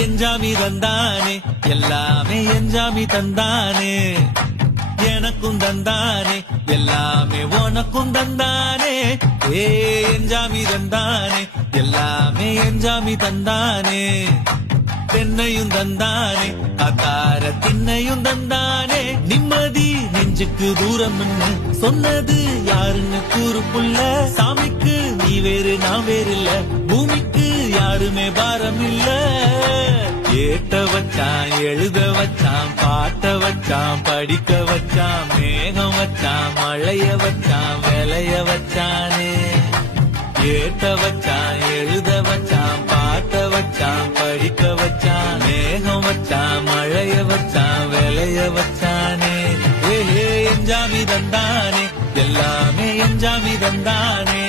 எஞ்சாமி தந்தானே எல்லாமே எஞ்சாமி தந்தானே எனக்கும் தந்தானே எல்லாமே உனக்கும் தந்தானே ஏ எஞ்சாமி தந்தானே எல்லாமே எஞ்சாமி தந்தானே தென்னையும் தந்தானே அத்தார திண்ணையும் தந்தானே நிம்மதி நெஞ்சுக்கு தூரம் சொன்னது யாருன்னு கூறு புள்ள சாமிக்கு நீ வேறு நான் வேறு இல்ல பூமிக்கு யாருமே பாரம் இல்ல ஏட்ட வச்சான் எழுத வச்சான் பாட்ட வச்சான் படிக்க வச்சான் மேகம் வச்சான் மழைய வச்சான் விளைய வச்சானே ஏட்ட வச்சான் எழுத வச்சான் பாட்ட வச்சான் படிக்க வச்சான் மேகம் வச்சான் மழைய வச்சான் விளைய வச்சானே ஏ எஞ்சாமி தந்தானே எல்லாமே எஞ்சாமி தந்தானே